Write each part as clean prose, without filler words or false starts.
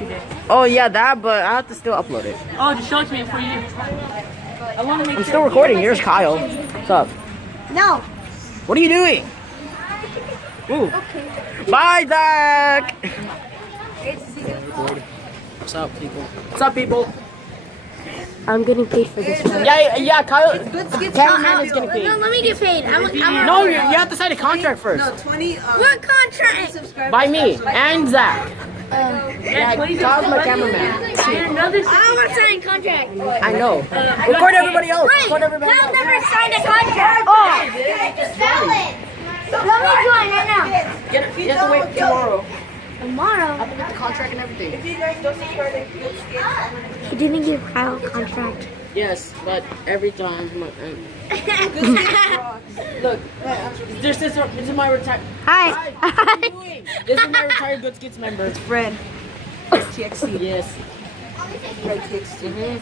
yesterday. Oh yeah, that, but I have to still upload it. Oh, just show it to me for you. I want to make I'm still recording. Here's Kyle. What's up? No. What are you doing? Ooh. Bye, Zach. What's up, people? What's up, people? I'm getting paid for this one. Yeah, Kyle. Cameraman is getting paid. No, let me get paid. No, you have to sign a contract first. No, 20. What contract? Subscribers. By me and Zach. Yeah, Kyle's my cameraman. I don't want to sign a contract. I know. Record everybody else. Wait, Record everybody Kyle else. never signed a contract. Oh. Spell it. Let me join right now. You have to wait tomorrow. Tomorrow? I have to get the contract and everything. If you guys don't subscribe to Good Skits, He didn't give Kyle a contract. Yes, but every time. Good Skits rocks. Look, this is my retired. Hi. This is my retired Good Skits member. Fred. STXC. Yes. Fred TXT.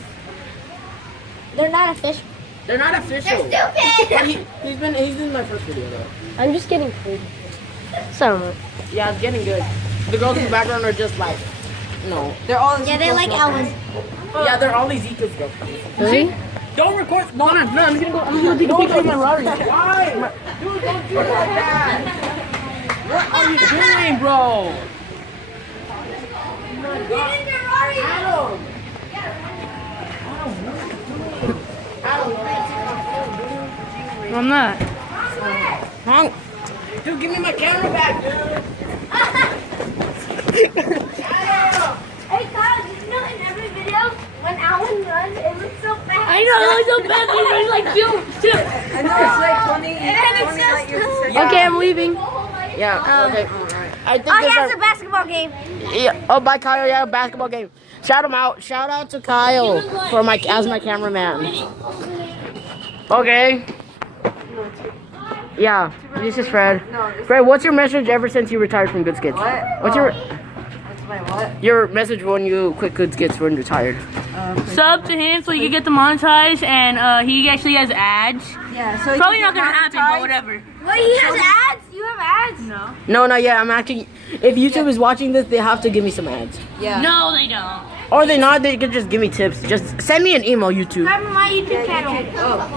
They're not official. They're not official. They're But stupid. he's in my first video though. I'm just getting paid. So. Yeah, it's getting good. The girls in the background are just like, no. They're all. Yeah, they like Ellen. Yeah, they're all these Zika's girlfriends. Really? Don't record. No, I'm gonna take a picture of my Rari. Why? Dude, don't do it like that. What are you doing, bro? I'm not. Honk. Dude, give me my camera back, dude. Hey Kyle, did you know in every video when Alan runs, it looks so fast? I know, it looks so fast. He runs like two. I know it's like 20. And it's 20 so light years. slow. Yeah. Okay, I'm leaving. Yeah, okay. I think Oh, he there's has a basketball game. yeah. Oh, bye, Kyle. Yeah, basketball game. Shout him out. Shout out to Kyle for as my cameraman. Okay. Yeah, this is Fred. Fred, what's your message ever since you retired from Good Skits? What? What's your That's my what? your message when you quit Good Skits when retired? Sub to him so you can get the monetized, and he actually has ads. Yeah, so Probably not gonna happen, but whatever. Wait, he has ads? You have ads? No. No, not yet. I'm actually. If YouTube is watching this, they have to give me some ads. Yeah. No, they don't. Or they not. They could just give me tips. Just send me an email, YouTube. Subscribe to my YouTube channel.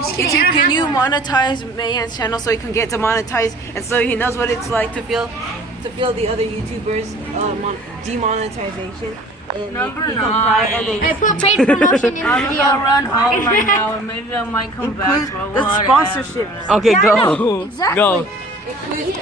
YouTube, can you monetize Mayhan's channel so he can get demonetized and so he knows what it's like to feel the other YouTubers demonetization? And Number he can 9. cry and they I put paid promotion in the I'm video. gonna run home right now, and maybe I might come back. include but the whatever. sponsorships. Okay, Yeah, I go. know. Exactly. Go. Include